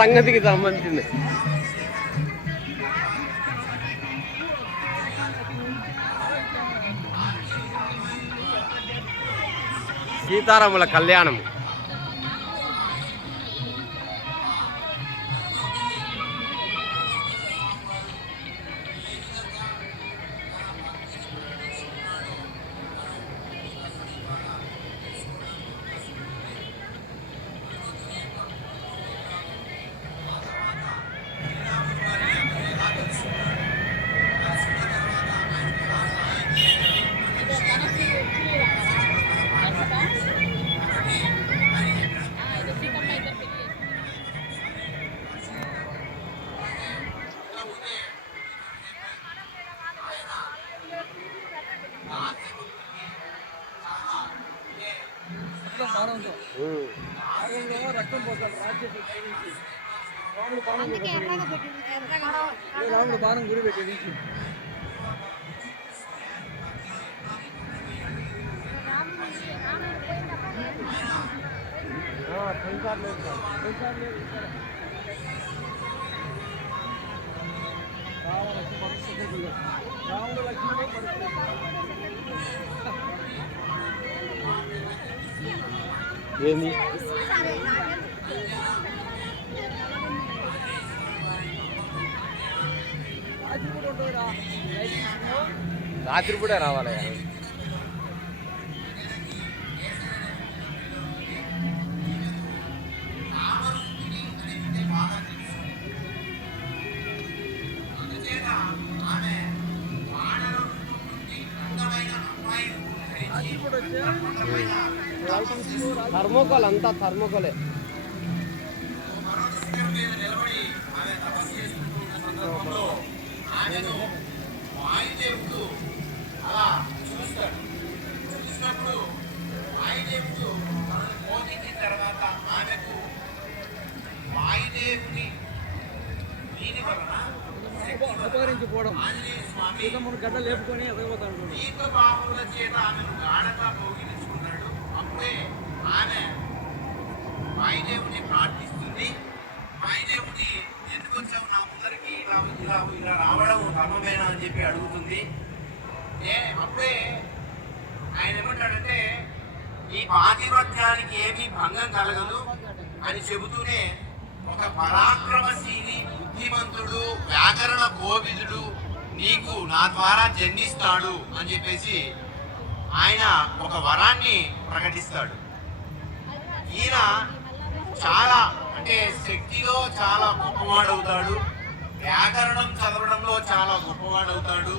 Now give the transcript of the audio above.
సంగతికి సంబంధించింది. సీతారాముల కళ్యాణం. రక్తం పోతాడు రాముడు బాణం గురి పెట్టేది. రాముడు లక్ష్మణుడు ఏంది రాత్రి కూడా రావాలి. థర్మోకోల్ అంతా థర్మోకోలే. వాయుదేవుడు అలా చూస్తాడు. చూసినప్పుడు వాయుదేవుడు మోదించిన తర్వాత ఆమెకు వాయుదేవుని దీని వలన అపహరించిపోవడం, గడ్డ లేపుకొని ఈత బాబుల చేత ఆమెను గాఢంగా కౌగిలించుకున్నాడు. అప్పుడే ఆమె వాయుదేవుని ప్రార్థిస్తుంది. వాయుదేవుని ఎందుకు వచ్చావు నా ముందరికి, ఇలా రావడం ధర్మమేనా అని చెప్పి అడుగుతుంది. అప్పుడే ఆయన ఏమంటాడంటే ఈ పాతివ్రత్యానికి ఏమీ భంగం కలగదు అని చెబుతూనే ఒక పరాక్రమశీలి, బుద్ధిమంతుడు, వ్యాకరణ కోవిదుడు నీకు నా ద్వారా జన్మిస్తాడు అని చెప్పేసి ఆయన ఒక వరాన్ని ప్రకటిస్తాడు. ఈయన చాలా అంటే శక్తిలో చాలా గొప్పవాడవుతాడు, వ్యాకరణం చదవడంలో చాలా గొప్పవాడవుతాడు.